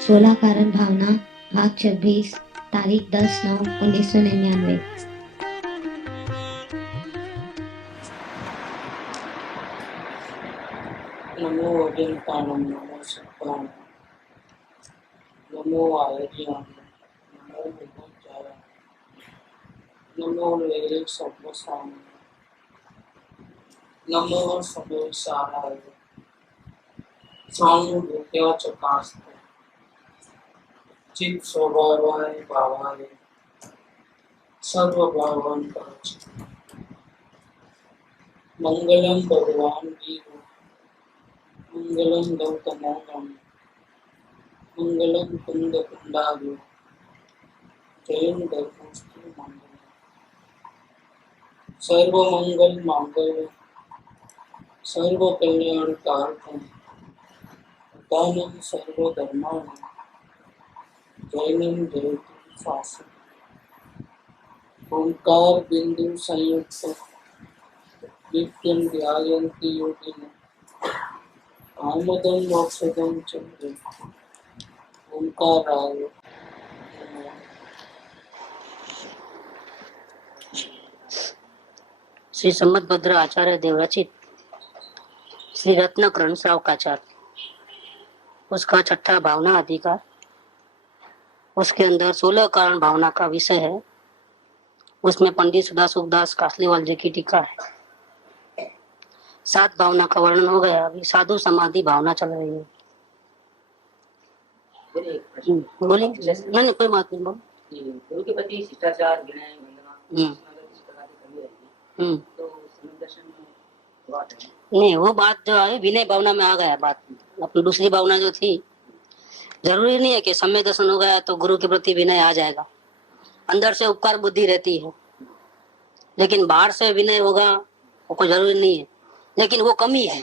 16 कारण भावना भाग 26 तारीख 10/9/1999। नमो अजंताणं नमो सत्ताणं नमो आयर्याणं नमो विभुचाराणं नमो वैरे सर्वसामान्याय नमो सर्वेशाराय सानुभूत्याचकास्ते चित् स्वभावाय भावाय सर्वभावान् परच्छि मंगलम भगवान वीर मंगलम गौतमोऽहं मंगलम कुंद कुंडालु जयं धर्मस्तु मंगलम सर्वमंगल मांगल्य सर्व कल्याण कारकम दानम सर्वधर्माणं जैनम जयतु शासनम ओंकार बिंदु संयुक्त नित्यं ध्यायन्ति योगिनः आमदं मोक्षदं च ओंकाराय नमः। श्री संबतभद्र आचार्य देव रचित श्री रत्न कर्ण श्रावकाचार, उसका छठा भावना अधिकार। उसके अंदर 16 कारण भावना का विषय है। उसमें पंडित सुधा सुखदास कासलीवाल जी की टीका है। 7 भावना का वर्णन हो गया। अभी साधु समाधि भावना चल रही है। बोलिए। नहीं कोई बात नहीं, बोल। गुरु के प्रति शिष्टाचार, विनय, वंदना, तो दर्शन में बात है। नहीं, वो बात जो है विनय भावना में आ गया। बात अपनी दूसरी भावना जो थी, जरूरी नहीं है कि सम्यक दर्शन हो गया तो गुरु के प्रति विनय आ जाएगा। अंदर से उपकार बुद्धि रहती है, लेकिन बाहर से विनय होगा वो कोई जरूरी नहीं है। लेकिन वो कमी है।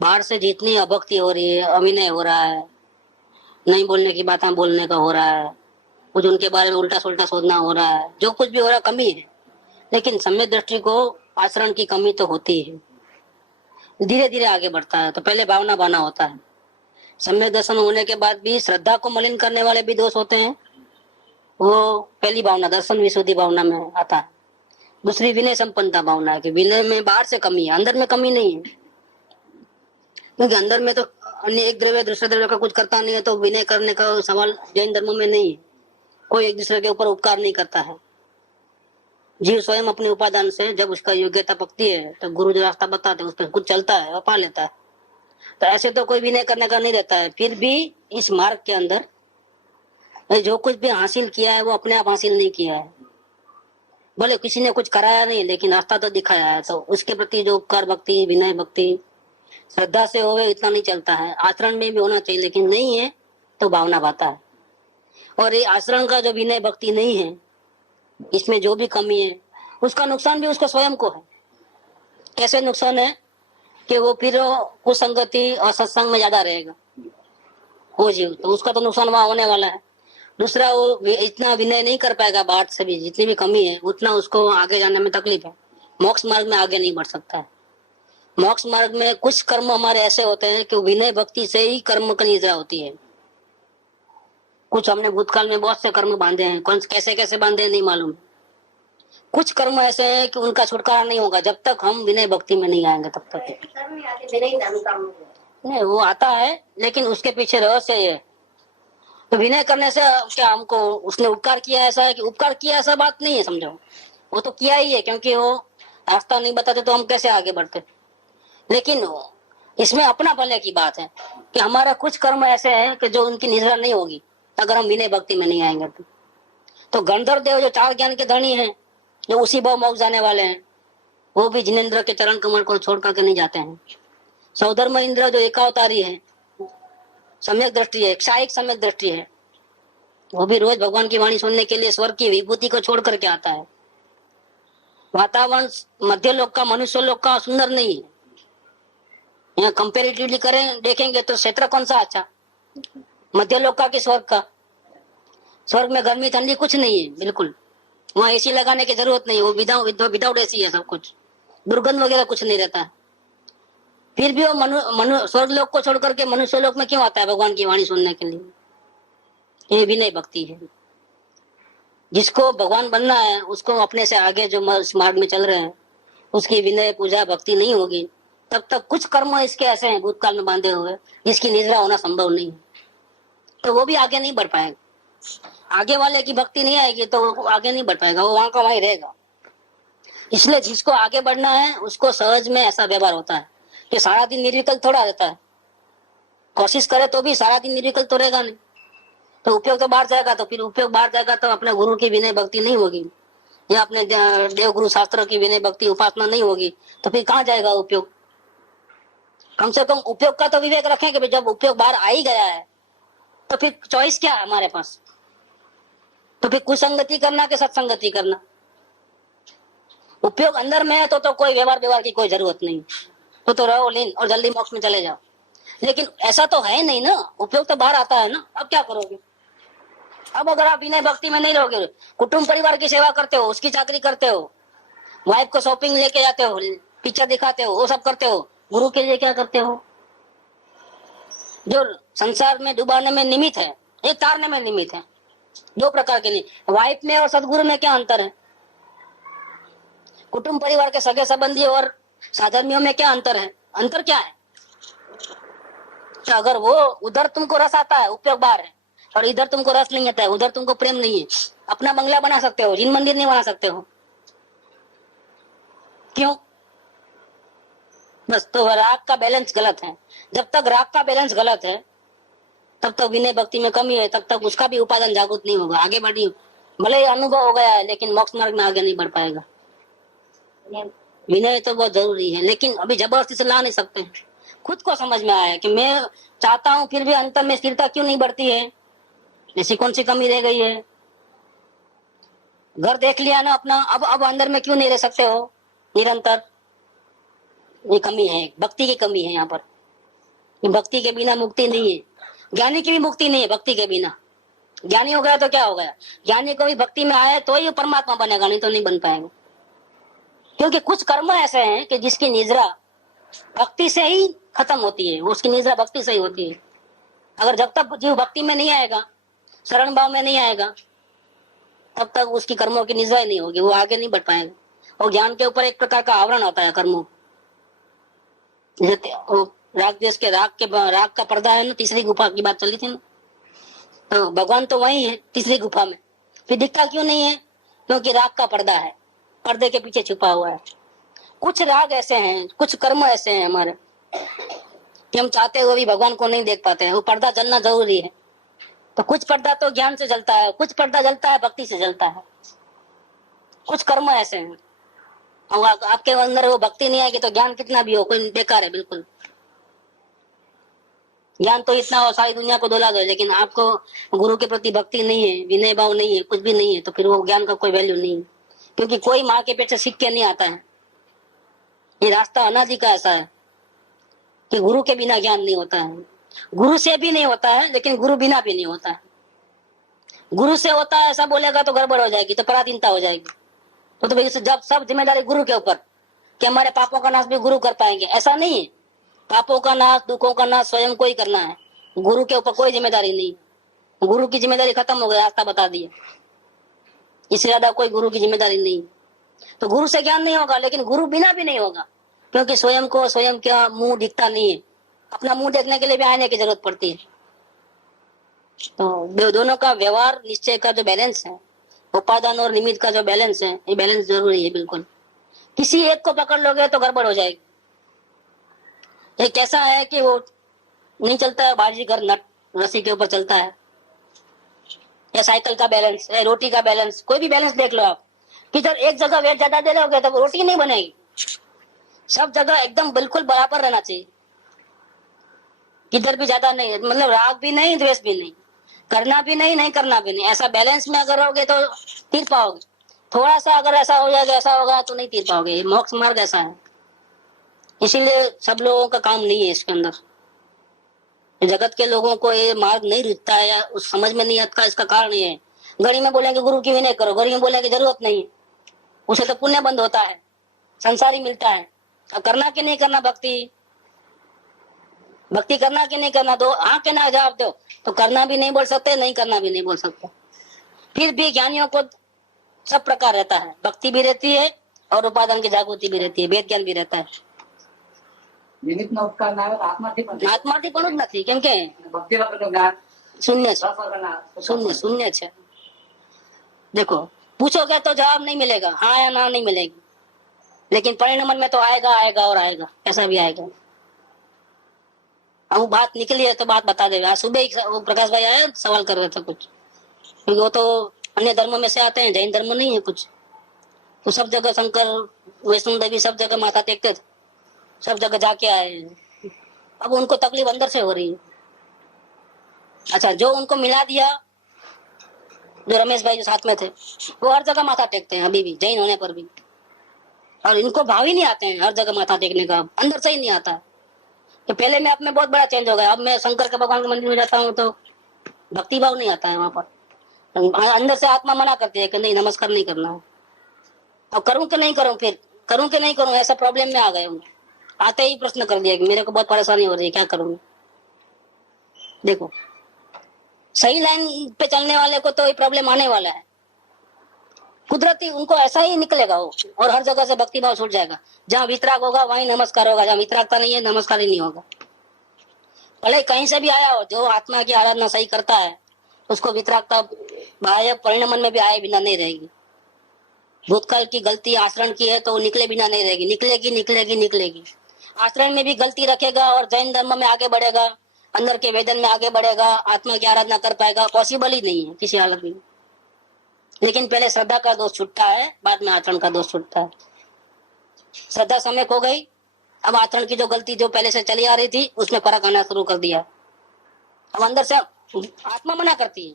बाहर से जितनी अभक्ति हो रही है, अविनय हो रहा है, नहीं बोलने की बातें बोलने का हो रहा है, कुछ उनके बारे में उल्टा सुल्टा सोचना हो रहा है, जो कुछ भी हो रहा है कमी है। लेकिन सम्यक दृष्टि को आचरण की कमी तो होती है। धीरे धीरे आगे बढ़ता है। तो पहले भावना बना होता है। सम्यक दर्शन होने के बाद भी श्रद्धा को मलिन करने वाले भी दोष होते हैं। वो पहली भावना दर्शन विशुद्धि भावना में आता है। दूसरी विनय संपन्नता भावना है कि विनय में बाहर से कमी है, अंदर में कमी नहीं है। क्योंकि अंदर में तो अन्य एक द्रव्य दूसरे द्रव्य का कुछ करता नहीं है, तो विनय करने का सवाल जैन धर्म में नहीं है। कोई एक दूसरे के ऊपर उपकार नहीं करता है। जीव स्वयं अपने उपादान से जब उसका योग्यता पकती है तो गुरु जो रास्ता बताते हैं उस पर कुछ चलता है और पा लेता है। तो ऐसे तो कोई विनय करने का नहीं रहता है। फिर भी इस मार्ग के अंदर जो कुछ भी हासिल किया है वो अपने आप हासिल नहीं किया है। भले किसी ने कुछ कराया नहीं, लेकिन रास्ता तो दिखाया है। तो उसके प्रति जो उपकार भक्ति, विनय भक्ति, श्रद्धा से होवे इतना नहीं चलता है। आचरण में भी होना चाहिए, लेकिन नहीं है तो भावना भाता है। और ये आचरण का जो विनय भक्ति नहीं है, इसमें जो भी कमी है, उसका नुकसान भी उसको स्वयं को है। कैसे नुकसान है कि वो फिर कुसंगति और सत्संग में ज्यादा रहेगा वो जीव, तो उसका तो नुकसान वहां होने वाला है। दूसरा, वो इतना विनय नहीं कर पाएगा। बाहर से भी जितनी भी कमी है उतना उसको आगे जाने में तकलीफ है। मोक्ष मार्ग में आगे नहीं बढ़ सकता है। मोक्ष मार्ग में कुछ कर्म हमारे ऐसे होते हैं कि विनय भक्ति से ही कर्म की निद्रा होती है। कुछ हमने भूतकाल में बहुत से कर्म बांधे हैं, कौन कैसे कैसे बांधे हैं नहीं मालूम। कुछ कर्म ऐसे हैं कि उनका छुटकारा नहीं होगा जब तक हम विनय भक्ति में नहीं आएंगे, तब तक नहीं। वो आता है, लेकिन उसके पीछे रहस्य ये है। तो विनय करने से क्या हमको उसने उपकार किया ऐसा है कि उपकार किया ऐसा बात नहीं है, समझो। वो तो किया ही है, क्योंकि वो रास्ता नहीं बताते तो हम कैसे आगे बढ़ते। लेकिन इसमें अपना भले की बात है कि हमारा कुछ कर्म ऐसे हैं कि जो उनकी निद्रा नहीं होगी अगर हम विनय भक्ति में नहीं आएंगे। तो गंधर्व देव जो 4 ज्ञान के धनी हैं, जो उसी भाव मोक्ष जाने वाले हैं, वो भी जिनेन्द्र के चरण कमल को छोड़ करके नहीं जाते हैं। सौधर्म इंद्र जो एकावतारी है, सम्यक दृष्टि है, क्षायिक सम्यक दृष्टि है, वो भी रोज भगवान की वाणी सुनने के लिए स्वर्ग की विभूति को छोड़ करके आता है। वातावरण मध्य लोक का, मनुष्य लोक का सुंदर नहीं है। यहाँ कंपेरेटिवली करें देखेंगे तो क्षेत्र कौन सा अच्छा, मध्य लोक का कि स्वर्ग का? स्वर्ग में गर्मी ठंडी कुछ नहीं है, बिल्कुल। वहाँ एसी लगाने की जरूरत नहीं है। वो विदाउट एसी है सब कुछ। दुर्गंध वगैरह कुछ नहीं रहता है। फिर भी वो मनु स्वर्ग लोक को छोड़ करके मनुष्य लोक में क्यों आता है भगवान की वाणी सुनने के लिए? ये विनय भक्ति है। जिसको भगवान बनना है उसको अपने से आगे जो मार्ग में चल रहे हैं उसकी विनय पूजा भक्ति नहीं होगी तब तक कुछ कर्म इसके ऐसे हैं भूतकाल में बांधे हुए जिसकी निद्रा होना संभव नहीं है, तो वो भी आगे नहीं बढ़ पाएगा। आगे वाले की भक्ति नहीं आएगी तो वो आगे नहीं बढ़ पाएगा, वो वहां का वहीं रहेगा। इसलिए जिसको आगे बढ़ना है उसको सहज में ऐसा व्यवहार होता है कि सारा दिन निर्विकल्प थोड़ा रहता है, कोशिश करे तो भी सारा दिन निर्विकल्प तो रहेगा नहीं, तो उपयोग तो बाहर जाएगा, तो फिर उपयोग बाहर जाएगा तो अपने गुरु की विनय भक्ति नहीं होगी या अपने देव गुरु शास्त्र की विनय भक्ति उपासना नहीं होगी, तो फिर कहाँ जाएगा उपयोग? कम से कम उपयोग का तो विवेक रखें कि जब उपयोग बाहर आ ही गया है तो फिर चॉइस क्या है हमारे पास? तो फिर कुसंगति करना कि सत्संगति करना? उपयोग अंदर में है तो कोई व्यवहार की कोई जरूरत नहीं, तो रहो लीन और जल्दी मोक्ष में चले जाओ। लेकिन ऐसा तो है नहीं ना, उपयोग तो बाहर आता है ना, अब क्या करोगे? अब अगर आप विनय भक्ति में नहीं रहोगे, कुटुंब परिवार की सेवा करते हो, उसकी चाकरी करते हो, वाइफ को शॉपिंग लेके जाते हो, पिक्चर दिखाते हो, वो सब करते हो, गुरु के लिए क्या करते हो? जो संसार में डुबाने में निमित्त है एक तारने में निमित्त है। दो प्रकार के नहीं, वाइफ में और सदगुरु में क्या अंतर है? कुटुंब परिवार के सगे संबंधी और साधर्मियों में क्या अंतर है? अंतर क्या है? तो अगर वो उधर तुमको रस आता है उपयोग बाहर है और इधर तुमको रस नहीं आता है, उधर तुमको प्रेम नहीं है, अपना बंगला बना सकते हो, जिन मंदिर नहीं बना सकते हो, क्यों? बस तो राग का बैलेंस गलत है। जब तक राग का बैलेंस गलत है तब तक विनय भक्ति में कमी है, तब तक उसका भी उपादान जागृत नहीं होगा, आगे बढ़ी भले ही अनुभव हो गया है लेकिन मोक्ष मार्ग में आगे नहीं बढ़ पाएगा। विनय तो बहुत जरूरी है लेकिन अभी जबरदस्ती से ला नहीं सकते। खुद को समझ में आया कि मैं चाहता हूँ फिर भी अंतर में स्थिरता क्यों नहीं बढ़ती है, ऐसी कौन सी कमी रह गई है? घर देख लिया ना अपना, अब अंदर में क्यों नहीं रह सकते हो निरंतर? ये कमी है, भक्ति की कमी है यहाँ पर। भक्ति के बिना मुक्ति नहीं है, ज्ञानी की भी मुक्ति नहीं है भक्ति के बिना। ज्ञानी हो गया तो क्या हो गया? ज्ञानी को भी भक्ति में आया तो ही परमात्मा बनेगा, नहीं तो नहीं बन पाएगा। क्योंकि कुछ कर्म ऐसे हैं कि जिसकी निद्रा भक्ति से ही खत्म होती है, उसकी निद्रा भक्ति से ही होती है। अगर जब तक जीव भक्ति में नहीं आएगा, शरण भाव में नहीं आएगा, तब तक उसकी कर्मों की निद्रा ही नहीं होगी, वो आगे नहीं बढ़ पाएगा। और ज्ञान के ऊपर एक प्रकार का आवरण होता है कर्मों, राग देश के राग का पर्दा है ना, तीसरी गुफा की बात चली थी ना, तो भगवान तो वही है तीसरी गुफा में, फिर दिखता क्यों नहीं है? क्योंकि राग का पर्दा है, पर्दे के पीछे छुपा हुआ है। कुछ राग ऐसे हैं, कुछ कर्म ऐसे हैं हमारे कि हम चाहते हुए भी भगवान को नहीं देख पाते हैं, वो पर्दा जलना जरूरी है। तो कुछ पर्दा तो ज्ञान से जलता है, कुछ पर्दा जलता है भक्ति से जलता है। कुछ कर्म ऐसे हैं, आपके अंदर वो भक्ति नहीं आएगी तो ज्ञान कितना भी हो कोई बेकार है, बिल्कुल। ज्ञान तो इतना हो सारी दुनिया को डोला दो, लेकिन आपको गुरु के प्रति भक्ति नहीं है, विनय भाव नहीं है, कुछ भी नहीं है, तो फिर वो ज्ञान का कोई वैल्यू नहीं है। क्योंकि कोई माँ के पेट से सीख के नहीं आता है, ये रास्ता अनादि का ऐसा है कि गुरु के बिना ज्ञान नहीं होता है, गुरु से भी नहीं होता है, लेकिन गुरु बिना भी नहीं होता है। गुरु से होता है ऐसा बोलेगा तो गड़बड़ हो जाएगी, तो पराधीनता हो जाएगी। तो भाई जब सब जिम्मेदारी गुरु के ऊपर कि हमारे पापों का नाश भी गुरु कर पाएंगे, ऐसा नहीं है। पापों का नाश, दुखों का नाश स्वयं को ही करना है, गुरु के ऊपर कोई जिम्मेदारी नहीं। गुरु की जिम्मेदारी खत्म हो गई, रास्ता बता दिया, इससे ज्यादा कोई गुरु की जिम्मेदारी नहीं। तो गुरु से ज्ञान नहीं होगा, लेकिन गुरु बिना भी नहीं होगा, क्योंकि स्वयं को स्वयं का मुंह दिखता नहीं है, अपना मुंह देखने के लिए भी आने की जरूरत पड़ती है। तो दोनों का व्यवहार निश्चय का जो बैलेंस है, उपादान और निमित्त का जो बैलेंस है, ये बैलेंस जरूरी है बिल्कुल। किसी एक को पकड़ लोगे तो गड़बड़ हो जाएगी। एक ऐसा है कि वो नहीं चलता है, बाजीगर नट रस्सी के ऊपर चलता है, या साइकिल का बैलेंस, या रोटी का बैलेंस, कोई भी बैलेंस देख लो आप, किधर एक जगह वेट ज्यादा दे लोगे तो रोटी नहीं बनेगी। सब जगह एकदम बिल्कुल बराबर रहना चाहिए, किधर भी ज्यादा नहीं, मतलब राग भी नहीं, द्वेष भी नहीं, करना भी नहीं, नहीं करना भी नहीं, ऐसा बैलेंस में अगर रहोगे तो तीर पाओगे। थोड़ा सा अगर ऐसा हो जाएगा, ऐसा होगा तो नहीं तीर पाओगे। मोक्ष मार्ग ऐसा है, इसीलिए सब लोगों का काम नहीं है इसके अंदर। जगत के लोगों को ये मार्ग नहीं रुचता है या उस समझ में नहीं आता, इसका कारण ये है। गड़ी में बोलेंगे गुरु की विनय करो, गड़ी में बोलेंगे जरूरत नहीं, उसे तो पुण्य बंद होता है, संसारी मिलता है। अब करना कि नहीं करना भक्ति, भक्ति करना कि नहीं करना, दो हाँ के ना जवाब दो तो करना भी नहीं बोल सकते, नहीं करना भी नहीं बोल सकते। फिर भी ज्ञानियों को सब प्रकार रहता है, भक्ति भी रहती है और उपादान की जागृति भी रहती है, वेद ज्ञान भी रहता है। નિમિત્તનો ઉપકાર ના આવે તો આત્માથી પણ આત્માથી પણ જ નથી, કેમ કે ભક્તિ વગરનું જ્ઞાન शून्य રસ વગરના शून्य शून्य है। देखो पूछोगे तो जवाब नहीं मिलेगा, हाँ या ना नहीं मिलेगी, लेकिन परिणाम में तो आएगा आएगा और आएगा, ऐसा भी आएगा। अब बात निकली है तो बात बता देगा। आज सुबह ही वो प्रकाश भाई आया, सवाल कर रहे थे कुछ, क्योंकि वो तो अन्य धर्म में से आते हैं, जैन धर्म नहीं है कुछ, तो सब जगह शंकर वैष्णो देवी सब जगह माथा टेकते थे, सब जगह जाके आए। अब उनको तकलीफ अंदर से हो रही है। अच्छा, जो उनको मिला दिया, जो रमेश भाई जो साथ में थे, वो हर जगह माथा टेकते हैं अभी भी, जैन होने पर भी, और इनको भाव ही नहीं आते हैं हर जगह माथा टेकने का, अंदर से ही नहीं आता है। तो पहले में आप में बहुत बड़ा चेंज हो गया। अब मैं शंकर के भगवान के मंदिर में जाता हूँ तो भक्ति भाव नहीं आता है वहां पर, अंदर से आत्मा मना करती है कि नहीं नमस्कार नहीं करना है। अब करूं कि नहीं करूं, फिर करूं कि नहीं करूं, ऐसा प्रॉब्लम में आ गए हूँ। आते ही प्रश्न कर दिया कि मेरे को बहुत परेशानी हो रही है, क्या करूं। देखो सही लाइन पे चलने वाले को तो ये प्रॉब्लम आने वाला है, कुदरती उनको ऐसा ही निकलेगा वो, और हर जगह से भक्ति भाव छूट जाएगा। जहाँ वितराग होगा वहीं नमस्कार होगा, जहाँ वितरागता नहीं है नमस्कार ही नहीं होगा। भले कहीं से भी आया हो, जो आत्मा की आराधना सही करता है उसको वितरागता बाह्य परिणमन में भी आए बिना नहीं रहेगी। भूतकाल की गलती आचरण की है तो वो निकले बिना नहीं रहेगी, निकलेगी निकलेगी निकलेगी। आचरण में भी गलती रखेगा और जैन धर्म में आगे बढ़ेगा, अंदर के वेदन में आगे बढ़ेगा, आत्मा की आराधना कर पाएगा, पॉसिबल ही नहीं है किसी हालत में। लेकिन पहले श्रद्धा का दोष छूटता है, बाद में आचरण का दोष छूटता है। श्रद्धा समय खो गई, अब आचरण की जो गलती जो पहले से चली आ रही थी उसमें फर्क आना शुरू कर दिया। अब अंदर से आत्मा मना करती है।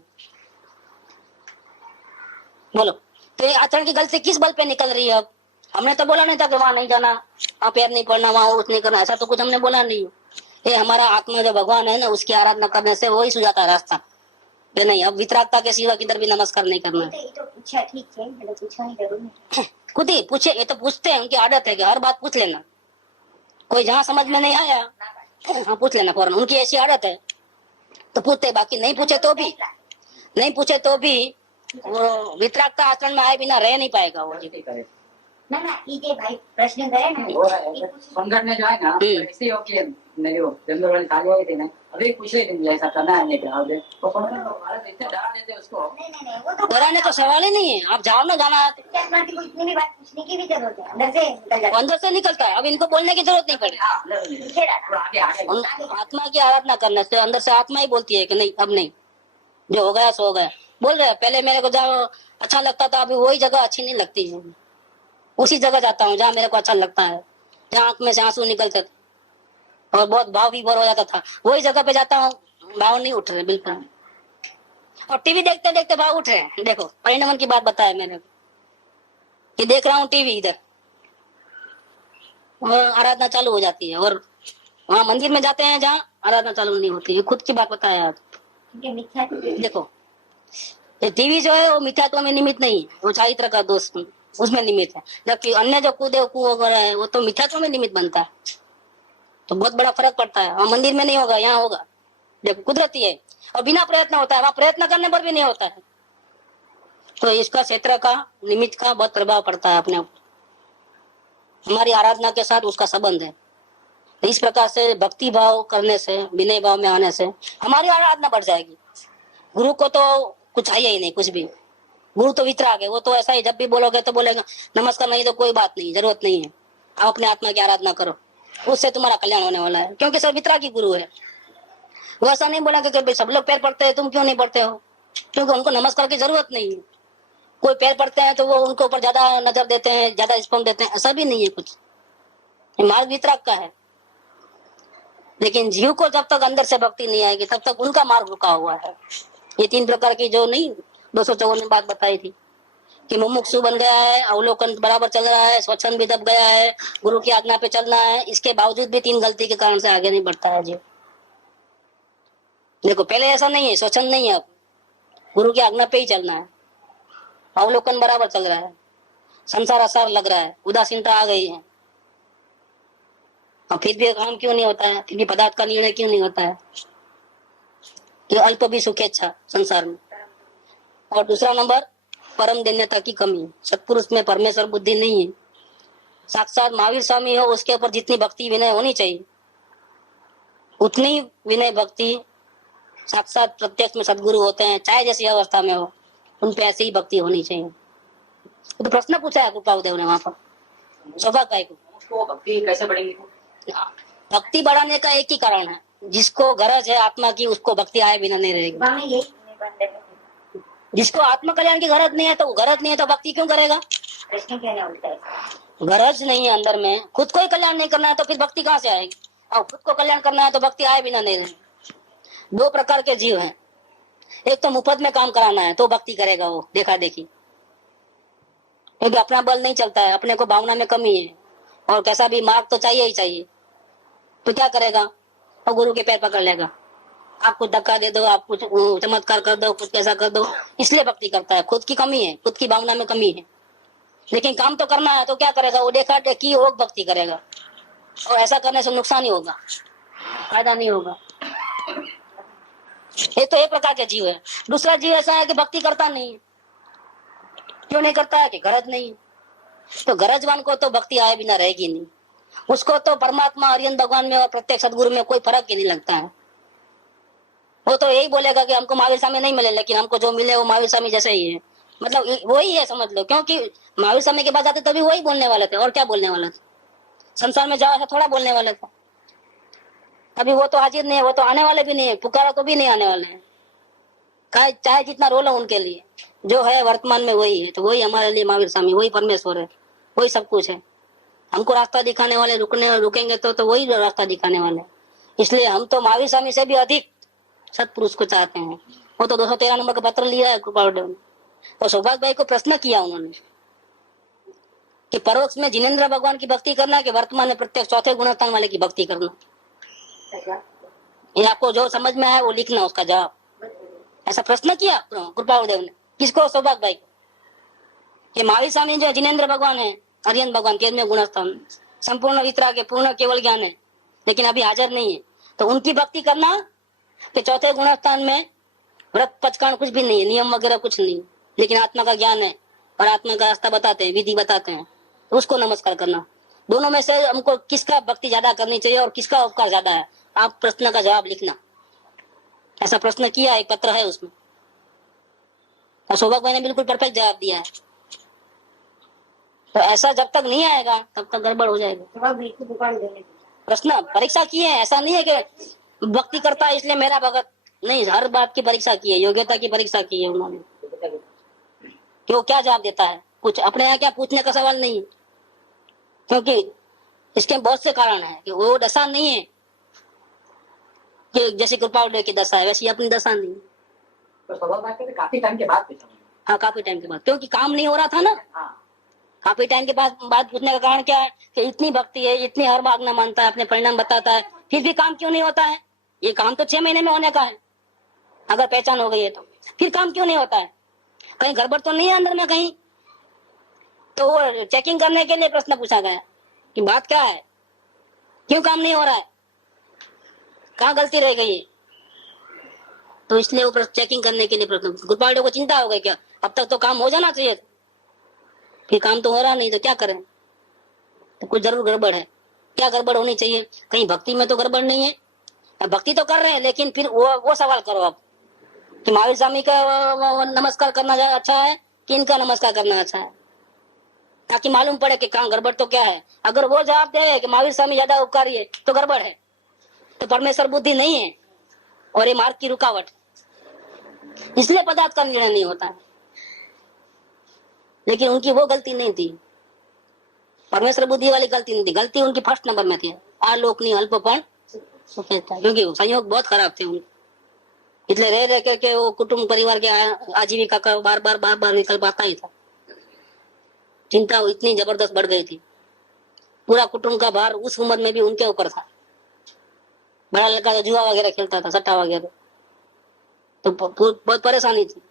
बोलो तो ये आचरण की गलती किस बल पे निकल रही है? अब हमने तो बोला नहीं था कि वहां नहीं जाना, वहां पैर नहीं पड़ना, वहां उठ नहीं करना, ऐसा तो कुछ हमने बोला नहीं। ये हमारा आत्मा जो भगवान है ना, उसकी आराधना करने से वही सुझाता है रास्ता, नहीं अब वितरागता के सिवा किधर भी नमस्कार नहीं करना है। तो पूछा ठीक है, मैंने पूछा ही जरूर खुद ही पूछे, ये तो पूछते हैं, उनकी आदत है कि हर बात पूछ लेना, कोई जहाँ समझ में नहीं आया हाँ पूछ लेना फौरन, उनकी ऐसी आदत है तो पूछते। बाकी नहीं पूछे तो भी, नहीं पूछे तो भी वो वितरागता आचरण में आए बिना रह नहीं पाएगा वो। ना ना ये भाई प्रश्न करे ना वो संगठन में जो है ना ऐसे हो कि मेरी वो जंगल वाली ताली आई थी ना, अभी पूछ रही थी मुझे ऐसा करना है नहीं करना है, तो संगठन तो भारत इतने डरा देते उसको। नहीं वो तो डराने का सवाल ही नहीं है, आप जाओ ना, जाना है आत्मा की इतनी भी बात पूछने की भी जरूरत है, अंदर से निकल जाता है। अंदर से निकलता है। अब इनको बोलने की जरूरत नहीं पड़ी, आगे आगे आत्मा की आराधना करने से अंदर से आत्मा ही बोलती है कि नहीं अब नहीं, जो हो गया सो हो गया। बोल रहे पहले मेरे को जहाँ अच्छा लगता था अभी वही जगह अच्छी नहीं लगती है, उसी जगह जाता हूँ जहाँ मेरे को अच्छा लगता है, जहाँ आंख में से आंसू निकलते थे और बहुत भाव विभोर हो जाता था, वही जगह पे जाता हूँ, भाव नहीं उठ रहे बिल्कुल। और टीवी देखते देखते भाव उठ रहे हैं। देखो परिणमन की बात बताया मैंने कि देख रहा हूँ टीवी, इधर आराधना चालू हो जाती है, और वहाँ मंदिर में जाते हैं जहाँ आराधना चालू नहीं होती है। खुद की बात बताया आप। देखो ये टीवी जो है वो मिथ्यात्व में निमित्त नहीं है, वो चारित्र का दोष उसमें निमित्त है, जबकि अन्य जो कूदे वगैरह है वो तो मिथ्यात्व में निमित्त बनता है। तो बहुत बड़ा फर्क पड़ता है। और मंदिर में नहीं होगा, यहाँ होगा। देखो कुदरती है और बिना प्रयत्न होता है, वहां प्रयत्न करने पर भी नहीं होता है। तो इसका क्षेत्र का निमित्त का बहुत प्रभाव पड़ता है अपने ऊपर, हमारी आराधना के साथ उसका संबंध है। इस प्रकार से भक्ति भाव करने से, विनय भाव में आने से हमारी आराधना बढ़ जाएगी। गुरु को तो कुछ चाहिए ही नहीं, कुछ भी। गुरु तो वितराग है, वो तो ऐसा ही जब भी बोलोगे तो बोलेगा नमस्कार नहीं तो कोई बात नहीं, जरूरत नहीं है, आप अपने आत्मा की आराधना करो, उससे तुम्हारा कल्याण होने वाला है, क्योंकि सब वितरागी गुरु है। वो ऐसा नहीं बोला कि सब लोग पैर पड़ते हैं तुम क्यों नहीं पड़ते हो, क्योंकि उनको नमस्कार की जरूरत नहीं है। कोई पैर पड़ते हैं तो वो उनके ऊपर ज्यादा नजर देते हैं, ज्यादा रिस्पॉन्स देते हैं, ऐसा भी नहीं है कुछ। मार्ग वितराग का है, लेकिन जीव को जब तक अंदर से भक्ति नहीं आएगी तब तक उनका मार्ग रुका हुआ है। ये 3 प्रकार की जो नहीं 254 में बात बताई थी कि मुमुक्षु बन गया है, अवलोकन बराबर चल रहा है, स्वच्छंद भी दब गया है, गुरु की आज्ञा पे चलना है, इसके बावजूद भी 3 गलती के कारण से आगे नहीं बढ़ता है जीव। देखो पहले ऐसा नहीं है, स्वच्छंद नहीं है, अब गुरु की आज्ञा पे ही चलना है, अवलोकन बराबर चल रहा है, संसार आसार लग रहा है, उदासीनता आ गई है, और फिर भी काम क्यों नहीं होता है, फिर भी पदार्थ का निर्णय क्यों नहीं होता है कि अल्प भी सुखेच्छा संसार में। और दूसरा नंबर परम दैन्यता की कमी, सत्पुरुष में परमेश्वर बुद्धि नहीं है। साक्षात महावीर स्वामी हो उसके ऊपर जितनी भक्ति विनय होनी चाहिए उतनी विनय भक्ति साक्षात प्रत्यक्ष में सदगुरु होते हैं चाहे जैसी अवस्था में हो उन पे ऐसी ही भक्ति होनी चाहिए। तो प्रश्न पूछा है कृपादेव ने वहां पर सौभाग्य भाई को, उसको भक्ति कैसे बढ़ेगी? भक्ति बढ़ाने का एक ही कारण है, जिसको गरज है आत्मा की उसको भक्ति आए बिना नहीं रहेगी। स्वामी यही नहीं बनते हैं। जिसको आत्म कल्याण की गरज नहीं है तो भक्ति क्यों करेगा? प्रश्न क्यों नहीं उठता है? गरज नहीं है अंदर में, खुद को ही कल्याण नहीं करना है तो फिर भक्ति कहाँ से आएगी? और खुद को कल्याण करना है तो भक्ति आए बिना नहीं रहेगी। दो प्रकार के जीव हैं, एक तो मुफ्त में काम कराना है तो भक्ति करेगा वो देखा देखी, क्योंकि अपना बल नहीं चलता है, अपने को भावना में कमी है और कैसा भी मार्ग तो चाहिए ही चाहिए, तो क्या करेगा? और गुरु के पैर पकड़ लेगा, आप कुछ धक्का दे दो, आप कुछ चमत्कार कर दो, कुछ कैसा कर दो, इसलिए भक्ति करता है। खुद की कमी है, खुद की भावना में कमी है, लेकिन काम तो करना है तो क्या करेगा? वो देखा देखी वो भक्ति करेगा और ऐसा करने से नुकसान ही होगा, फायदा नहीं होगा। ये तो एक प्रकार के जीव है। दूसरा जीव ऐसा है कि भक्ति करता नहीं है। क्यों नहीं करता है? कि गरज नहीं है। तो गरजवान को तो भक्ति आए बिना रहेगी नहीं, उसको तो परमात्मा हरियन भगवान में और प्रत्येक सदगुरु में कोई फर्क ही नहीं लगता है। वो तो यही बोलेगा कि हमको महावीर स्वामी नहीं मिले, लेकिन हमको जो मिले वो महावीर स्वामी जैसे ही है, मतलब वही है समझ लो। क्योंकि महावीर स्वामी के पास आते तभी वही बोलने वाले थे, और क्या बोलने वाले थे? संसार में जाओ ऐसा थोड़ा बोलने वाले थे। अभी वो तो हाजिर नहीं है, वो तो आने वाले भी नहीं है, पुकारा तो भी नहीं आने वाले हैं। चाहे जितना रोल हो उनके लिए, जो है वर्तमान में वही है। तो वही हमारे लिए महावीर स्वामी, वही परमेश्वर है, वही सब कुछ है। हमको रास्ता दिखाने वाले रुकेंगे तो वही रास्ता दिखाने वाले। इसलिए हम तो महावीर स्वामी से भी अधिक सत्पुरुष को चाहते हैं। वो तो 213 नंबर का पत्र लिया है कृपादेव ने, और सौभाग्य भाई को प्रश्न किया उन्होंने कि परोक्ष में जिनेंद्र भगवान की भक्ति करना कि वर्तमान में प्रत्येक चौथे गुणस्थान वाले की भक्ति करना। ये आपको जो समझ में आया वो लिखना उसका जवाब। ऐसा प्रश्न किया कृपादेव ने किसको? सौभाग्य भाई को। कि महावीर स्वामी जो जिनेंद्र भगवान है, हरियन भगवान के गुणस्थान, संपूर्ण वितरा के पूर्ण केवल ज्ञान है, लेकिन अभी हाजिर नहीं है, तो उनकी भक्ति करना कि चौथे गुणस्थान में व्रत पचकान कुछ भी नहीं है, नियम वगैरह कुछ नहीं, लेकिन आत्मा का ज्ञान है और आत्मा का रास्ता बताते हैं, विधि बताते हैं, तो उसको नमस्कार करना। दोनों में से हमको किसका भक्ति ज्यादा करनी चाहिए और किसका उपकार ज्यादा है? आप प्रश्न का जवाब लिखना। ऐसा प्रश्न किया, एक पत्र है उसमें, और सौभाग्य भाई ने बिल्कुल परफेक्ट जवाब दिया है। तो ऐसा जब तक नहीं आएगा तब तक गड़बड़ हो जाएगा। प्रश्न परीक्षा की है, ऐसा नहीं है कि भक्ति करता है इसलिए मेरा भगत नहीं, हर बात की परीक्षा की है, योग्यता की परीक्षा की है उन्होंने कि वो क्या जवाब देता है। कुछ अपने यहाँ क्या पूछने का सवाल नहीं है, क्योंकि इसके बहुत से कारण है कि वो दशा नहीं है कि जैसे कृपादेव की दशा है वैसी अपनी दशा नहीं। तो स्वभाव काफी टाइम के बाद पूछा। हाँ, काफी टाइम के बाद, क्योंकि काम नहीं हो रहा था ना। हाँ। काफी टाइम के बाद पूछने का कारण क्या है कि इतनी भक्ति है, इतनी हर भाग न मानता है, अपने परिणाम बताता है, फिर भी काम क्यों नहीं होता है? ये काम तो 6 महीने में होने का है, अगर पहचान हो गई है तो फिर काम क्यों नहीं होता है? कहीं गड़बड़ तो नहीं है अंदर में कहीं? तो वो चेकिंग करने के लिए प्रश्न पूछा गया कि बात क्या है, क्यों काम नहीं हो रहा है, कहाँ गलती रह गई है। तो इसलिए वो चेकिंग करने के लिए प्रश्न। गुरुपाल को चिंता हो गई क्या अब तक तो काम हो जाना चाहिए, फिर काम तो हो रहा नहीं, तो क्या करें? तो कुछ जरूर गड़बड़ है। क्या गड़बड़ होनी चाहिए? कहीं भक्ति में तो गड़बड़ नहीं है, भक्ति तो कर रहे हैं, लेकिन फिर वो सवाल करो आप कि महावीर स्वामी का नमस्कार करना अच्छा है कि इनका नमस्कार करना अच्छा है, ताकि मालूम पड़े कि कहाँ गड़बड़ तो क्या है। अगर वो जवाब दे कि महावीर स्वामी ज्यादा उपकारी है तो गड़बड़ है, तो परमेश्वर बुद्धि नहीं है और ये मार्ग की रुकावट, इसलिए पदार्थ का निर्णय नहीं होता है। लेकिन उनकी वो गलती नहीं थी, परमेश्वर बुद्धि वाली गलती नहीं थी, गलती उनकी फर्स्ट नंबर में थी, आलोकनी अल्पपण सुखेच्छा, क्योंकि संयोग बहुत खराब थे उनके। इसलिए रह करके वो कुटुंब परिवार के आजीविका का बार बार विकल्प आता ही था। चिंता इतनी जबरदस्त बढ़ गई थी, पूरा कुटुंब का भार उस उम्र में भी उनके ऊपर था। बड़ा लड़का तो जुआ वगैरह खेलता था, सट्टा वगैरह, तो बहुत परेशानी थी।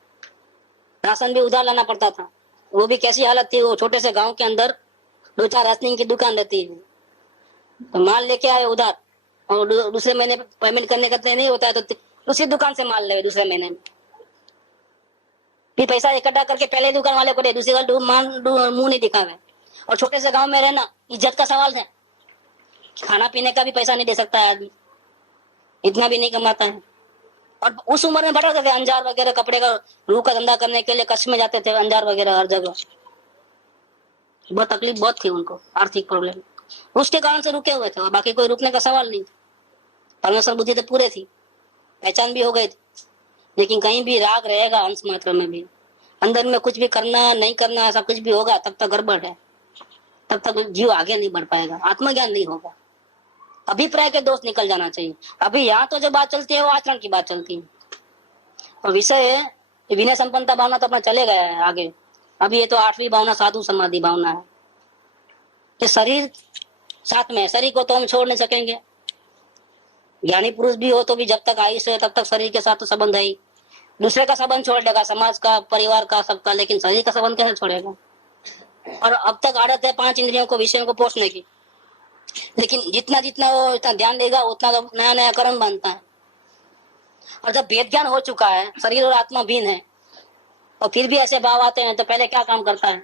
राशन भी उधार लाना पड़ता था, वो भी कैसी हालत थी। वो छोटे से गांव के अंदर 2-4 राशनिंग की दुकान रहती है, तो माल लेके आए उधार और दूसरे महीने पेमेंट करने का नहीं होता है तो दूसरी दुकान से माल ले दूसरे महीने में, फिर पैसा इकट्ठा करके पहले दुकान वाले को दे, दूसरी बार मुंह नहीं दिखावे। और छोटे से गांव में रहना इज्जत का सवाल है, खाना पीने का भी पैसा नहीं दे सकता है आदमी, इतना भी नहीं कमाता है। और उस उम्र में भटकते थे, अंजार वगैरह कपड़े का रूह का धंधा करने के लिए कच्छ में जाते थे, अंजार वगैरह हर जगह। बहुत तकलीफ बहुत थी उनको, आर्थिक प्रॉब्लम, उसके कारण से रुके हुए थे, और बाकी कोई रुकने का सवाल नहीं था। परमेश्वर बुद्धि तो पूरे थी, पहचान भी हो गई थी, लेकिन कहीं भी राग रहेगा अंश मात्र में भी, अंदर में कुछ भी करना नहीं करना ऐसा कुछ भी होगा तब तक गड़बड़ है, तब तक जीव आगे नहीं बढ़ पाएगा, आत्मज्ञान नहीं होगा। अभिप्राय के दोष निकल जाना चाहिए। अभी यहाँ तो जो बात चलती है वो आचरण की बात चलती है, और विषय है विनय संपन्नता भावना तो अपना चले गया है आगे। अभी ये तो 8वीं भावना साधु समाधि भावना है कि शरीर साथ में है, शरीर को तो हम छोड़ नहीं सकेंगे। ज्ञानी पुरुष भी हो तो भी जब तक आयुष है तब तक शरीर के साथ तो संबंध है ही। दूसरे का संबंध छोड़ देगा, समाज का, परिवार का, सबका, लेकिन शरीर का संबंध कैसे छोड़ेगा। और अब तक आदत है 5 इंद्रियों को, विषयों को पोषने की, लेकिन जितना जितना वो इतना ध्यान देगा उतना तो नया नया कर्म बनता है। और जब भेद ज्ञान हो चुका है, शरीर और आत्मा भिन्न है, और फिर भी ऐसे भाव आते हैं, तो पहले क्या काम करता है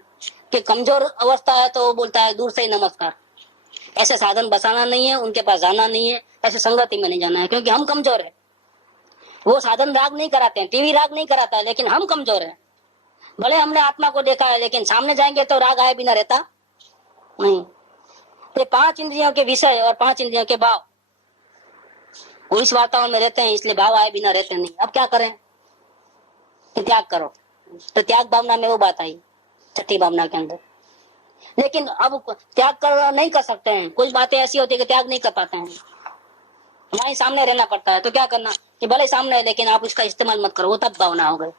कि कमजोर अवस्था है तो वो बोलता है दूर से ही नमस्कार, ऐसे साधन बसाना नहीं है, उनके पास जाना नहीं है, ऐसे संगति में नहीं जाना है, क्योंकि हम कमजोर है। वो साधन राग नहीं कराते हैं, टीवी राग नहीं कराता है, लेकिन हम कमजोर है। भले हमने आत्मा को देखा है, लेकिन सामने जाएंगे तो राग आए बिना रहता नहीं। तो 5 इंद्रियों के विषय और 5 इंद्रियों के भाव वो इस वातावरण में रहते हैं, इसलिए भाव आए बिना रहते नहीं। अब क्या करें कि त्याग करो, तो त्याग भावना में वो बात आई, छठी भावना के अंदर। लेकिन अब त्याग कर नहीं कर सकते हैं, कुछ बातें ऐसी होती है कि त्याग नहीं कर पाते हैं, वहीं सामने रहना पड़ता है। तो क्या करना कि भले सामने है लेकिन आप उसका इस्तेमाल मत करो, वो तब भावना हो गई।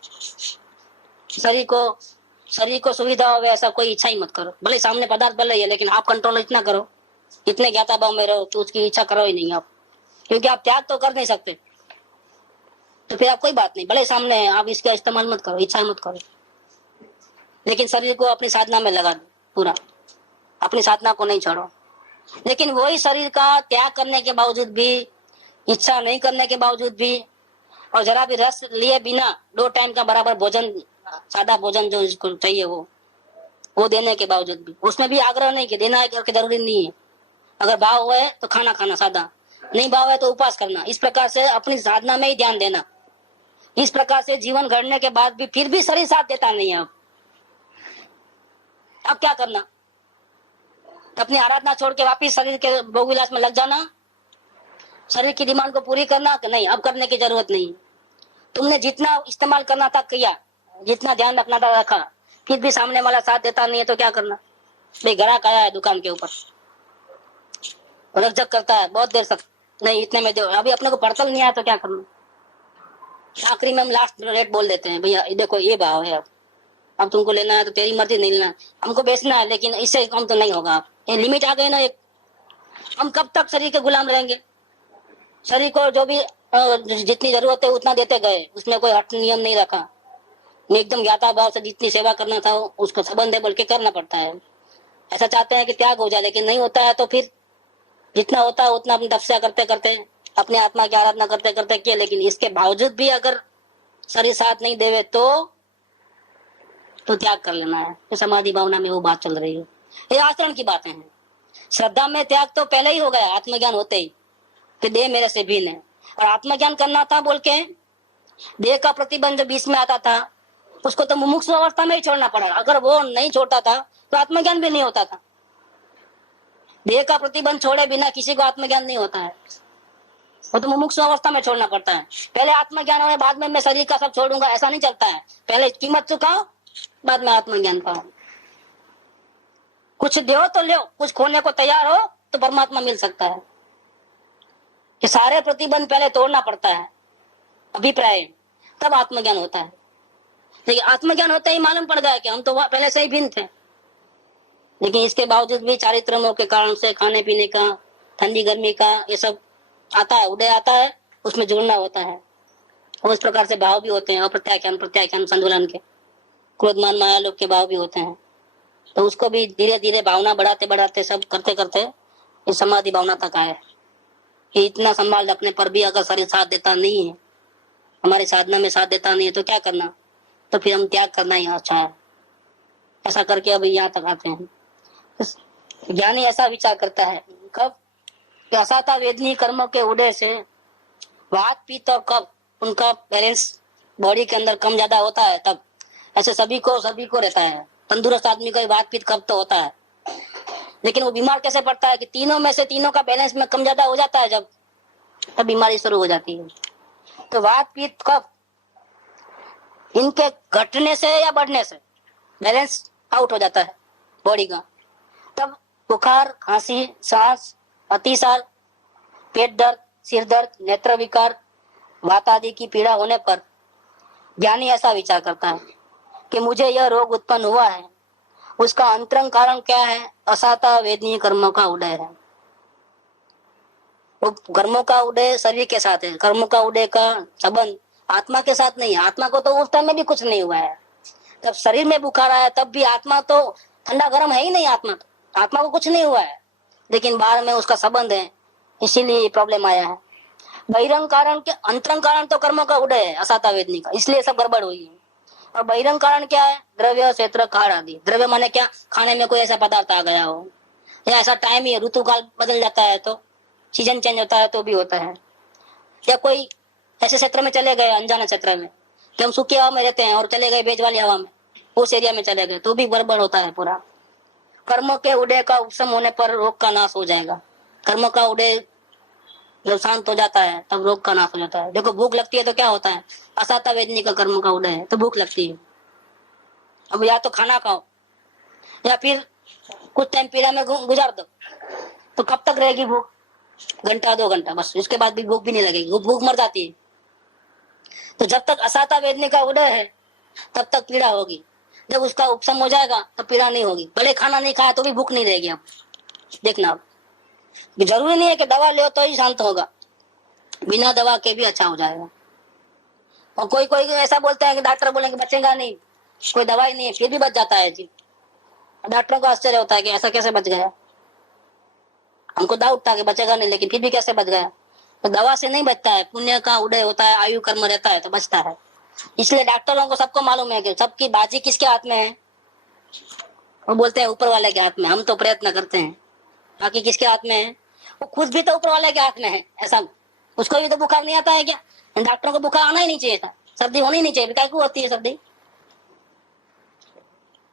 शरीर को सुविधा हो ऐसा कोई इच्छा ही मत करो, भले सामने पदार्थ भले है लेकिन आप कंट्रोल इतना करो, इतने ज्ञाता भाव में रहो तो उसकी इच्छा करो ही नहीं आप, क्योंकि आप त्याग तो कर नहीं सकते। तो फिर आप कोई बात नहीं, भले सामने है, आप इसका इस्तेमाल मत करो, इच्छा मत करो, लेकिन शरीर को अपनी साधना में लगा दो पूरा, अपनी साधना को नहीं छोड़ो। लेकिन वही शरीर का त्याग करने के बावजूद भी, इच्छा नहीं करने के बावजूद भी, और जरा भी रस लिए बिना 2 टाइम का बराबर भोजन, सादा भोजन जो इसको चाहिए वो देने के बावजूद भी, उसमें भी आग्रह नहीं कि देना करके जरूरी नहीं है। अगर भाव है तो खाना खाना सादा, नहीं भाव है तो उपवास करना। इस प्रकार से अपनी साधना में ही ध्यान देना। इस प्रकार से जीवन घड़ने के बाद भी फिर भी शरीर साथ देता नहीं है। अब क्या करना, अपनी आराधना छोड़ के वापिस शरीर के भोग विलास में लग जाना, शरीर की डिमांड को पूरी करना कि नहीं, अब करने की जरूरत नहीं। तुमने जितना इस्तेमाल करना था किया, जितना ध्यान रखना था रखा, फिर भी सामने वाला साथ देता नहीं है तो क्या करना। भाई ग्राहक आया है दुकान के ऊपर, रकझक करता है बहुत देर तक, नहीं इतने में दो, अभी अपने को पड़तल नहीं आया तो क्या करना। आखिरी में हम लास्ट रेट बोल देते हैं, भैया देखो ये भाव है, अब तुमको लेना है तो तेरी मर्जी, नहीं लेना हमको बेचना है, लेकिन इससे कम तो नहीं होगा। ये लिमिट आ गई ना एक, हम कब तक शरीर के गुलाम रहेंगे। शरीर को जो भी जितनी जरूरत है उतना देते गए, उसमें कोई हट नियम नहीं रखा, एकदम ज्ञाता भाव से जितनी सेवा करना था उसको संबंध है बोल के करना पड़ता है। ऐसा चाहते हैं कि त्याग हो जाए, लेकिन नहीं होता है तो फिर जितना होता है उतना अपनी तपस्या करते करते, अपने आत्मा की आराधना करते करते किया, लेकिन इसके बावजूद भी अगर शरीर साथ नहीं देवे तो त्याग कर लेना है। तो समाधि भावना में वो बात चल रही है, ये आचरण की बातें हैं। श्रद्धा में त्याग तो पहले ही हो गया, आत्मज्ञान होते ही कि देह मेरे से भिन्न है। और आत्मज्ञान करना था बोल के देह का प्रतिबंध जो बीच में आता था उसको तो मुमुक्षु अवस्था में ही छोड़ना पड़ा। अगर वो नहीं छोड़ता था तो आत्मज्ञान भी नहीं होता था। देह का प्रतिबंध छोड़े बिना किसी को आत्मज्ञान नहीं होता है, वो तो मुमुक्षु अवस्था में छोड़ना पड़ता है। पहले आत्मज्ञान हो बाद में मैं शरीर का सब छोड़ूंगा, ऐसा नहीं चलता है। पहले कीमत चुकाओ बाद में आत्मज्ञान पाओ। कुछ दो तो लो, कुछ खोने को तैयार हो तो परमात्मा मिल सकता है। कि सारे प्रतिबंध पहले तोड़ना पड़ता है, अभिप्राय, तब आत्मज्ञान होता है। लेकिन आत्मज्ञान होते ही मालूम पड़ गया कि हम तो पहले से ही भिन्न थे, लेकिन इसके बावजूद भी चारित्र्यों के कारण से, खाने पीने का, ठंडी गर्मी का, ये सब आता है, उदय आता है, उसमें जुड़ना होता है। और इस प्रकार से भाव भी होते हैं, अप्रत्याख्यान, प्रत्याख्यान, संतुलन के, क्रोधमान माया लोग के भाव भी होते हैं। तो उसको भी धीरे धीरे भावना बढ़ाते बढ़ाते सब करते करते ये समाधि भावना तक आए कि इतना संभाल रखने पर भी अगर शरीर साथ देता नहीं है, हमारी साधना में साथ देता नहीं है, तो क्या करना, तो फिर हम त्याग करना ही अच्छा है। ऐसा करके अभी यहाँ तक आते हैं। ज्ञानी ऐसा विचार करता है कब कि असाता वेदनी कर्मों के उदय से वात पित्त और कब उनका बैलेंस बॉडी के अंदर कम ज्यादा होता है, तब ऐसे सभी को रहता है। तंदुरुस्त आदमी का वात पित्त कब तो होता है, लेकिन वो बीमार कैसे पड़ता है कि तीनों में से तीनों का बैलेंस में कम ज्यादा हो जाता है, जब तब बीमारी शुरू हो जाती है। तो वात पित्त कब इनके घटने से या बढ़ने से बैलेंस आउट हो जाता है बॉडी का, तब बुखार, खांसी, सांस, अतिसार, पेट दर्द, सिर दर्द, नेत्र विकार, वात आदि की पीड़ा होने पर ज्ञानी ऐसा विचार करता है कि मुझे यह रोग उत्पन्न हुआ है, उसका अंतरंग कारण क्या है? असाता वेदनीय कर्मों का उदय है। वो कर्मों का उदय शरीर के साथ है, कर्मों का उदय का संबंध आत्मा के साथ नहीं है। आत्मा को तो उस टाइम में भी कुछ नहीं हुआ है, तब शरीर में बुखार आया तब भी आत्मा तो ठंडा गर्म है ही नहीं, आत्मा को कुछ नहीं हुआ है, लेकिन बाहर में उसका संबंध है, इसीलिए प्रॉब्लम आया है। बहिरंग कारण के अंतरंग कारण तो कर्मों का उदय है असाता वेदनी का, इसलिए सब गड़बड़ हुई है। और बहिरंग कारण क्या है? द्रव्य, क्षेत्र, काल आदि। द्रव्य माने क्या? खाने में कोई ऐसा पदार्थ आ गया हो, या ऐसा टाइम ही ऋतु काल बदल जाता है तो सीजन चेंज होता है तो भी होता है, या कोई ऐसे क्षेत्र में चले गए अनजाने क्षेत्र में कि हम सूखी हवा में रहते हैं और चले गए भेज वाली हवा में, उस एरिया में चले गए तो भी गड़बड़ होता है पूरा। कर्मों के उदय का उपशम होने पर रोग का नाश हो जाएगा। कर्मों का उदय जब शांत हो जाता है तब रोग का नाश हो जाता है। देखो भूख लगती है तो क्या होता है? असाता वेदनी का कर्म का उदय है तो भूख लगती है। अब या तो खाना खाओ या फिर कुछ टाइम पीड़ा में गुजार दो, तो कब तक रहेगी भूख? घंटा 2 घंटा बस, इसके बाद भी भूख भी नहीं लगेगी, भूख मर जाती है। तो जब तक असाता वेदनी का उदय है तब तक पीड़ा होगी, जब उसका उपशम हो जाएगा तब पीड़ा नहीं होगी। भले खाना नहीं खाया तो भी भूख नहीं रहेगी। अब देखना, अब जरूरी नहीं है कि दवा लो तो ही शांत होगा, बिना दवा के भी अच्छा हो जाएगा। और कोई कोई ऐसा बोलते हैं कि डॉक्टर बोलेंगे बचेगा नहीं, कोई दवाई नहीं है, फिर भी बच जाता है जी। डॉक्टरों को आश्चर्य होता है कि ऐसा कैसे बच गया। हमको डाउट था कि बचेगा नहीं, लेकिन फिर भी कैसे बच गया। तो दवा से नहीं बचता है, पुण्य का उदय होता है, आयु कर्म रहता है तो बचता है। इसलिए डॉक्टरों को सबको मालूम है कि सबकी बाजी किसके हाथ में है। वो बोलते हैं ऊपर वाले के हाथ में, हम तो प्रयत्न करते हैं, बाकी किसके हाथ में है? वो खुद भी तो ऊपर वाले के हाथ में है। ऐसा उसको भी तो बुखार नहीं आता है क्या? डॉक्टरों को बुखार आना ही नहीं चाहिए था, सर्दी होनी नहीं चाहिए, क्या क्यों होती है सर्दी?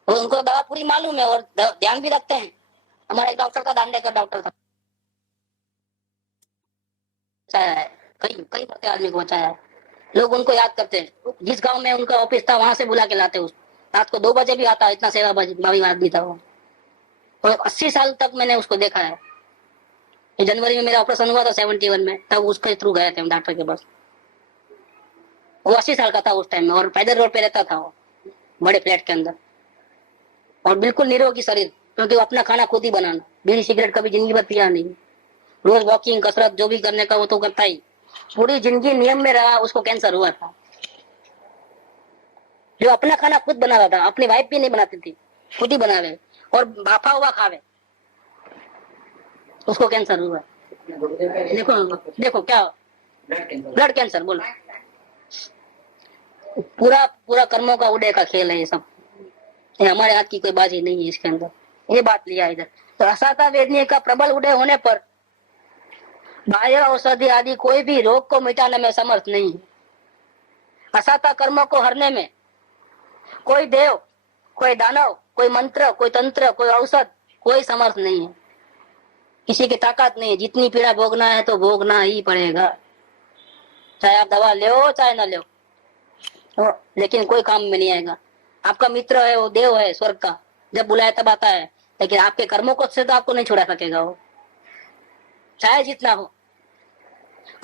उनको दवा पूरी मालूम है और ध्यान भी रखते हैं। हमारे डॉक्टर का दांडे का डॉक्टर था, बचाया है, कई कई बड़े आदमी को बचाया है। लोग उनको याद करते हैं। जिस गांव में उनका ऑफिस था वहां से बुला के लाते उसको, रात को 2 बजे भी आता, इतना सेवाभावी आदमी था वो। और 80 साल तक मैंने उसको देखा है। जनवरी में मेरा ऑपरेशन हुआ था 71 में, तब उसके थ्रू गए थे हम डॉक्टर के पास। वो 80 साल का था उस टाइम में और पैदल रोड पे रहता था वो, बड़े फ्लैट के अंदर, और बिल्कुल निरोगी शरीर, क्योंकि वो अपना खाना खुद ही बनाना, बीड़ी सिगरेट कभी जिंदगी भर पिया नहीं। रोज वॉकिंग, कसरत जो भी करने का वो तो करता ही, पूरी जिंदगी नियम में रहा। उसको कैंसर हुआ था। जो अपना खाना खुद बना रहा था, अपनी वाइफ भी नहीं बनाती थी, खुद ही बना रहे और बाफा हुआ खावे, उसको कैंसर हुआ। देखो देखो क्या ब्लड कैंसर बोलो। पूरा पूरा कर्मों का उदय का खेल है ये सब, ये हमारे हाथ की कोई बाजी नहीं है इसके अंदर। ये बात लिया इधर। तो असाता वेदनी का प्रबल उदय होने पर बाह्य औषधि आदि कोई भी रोग को मिटाने में समर्थ नहीं है। असाता कर्मों को हरने में कोई देव, कोई दानव, कोई मंत्र, कोई तंत्र, कोई औषध, कोई समर्थ नहीं है। किसी की ताकत नहीं है। जितनी पीड़ा भोगना है तो भोगना ही पड़ेगा, चाहे आप दवा लो चाहे ना लो, लेकिन कोई काम में नहीं आएगा। आपका मित्र है, वो देव है स्वर्ग का, जब बुलाए तब आता है, लेकिन आपके कर्मों को से तो आपको नहीं छुड़ा सकेगा वो, चाहे जितना हो।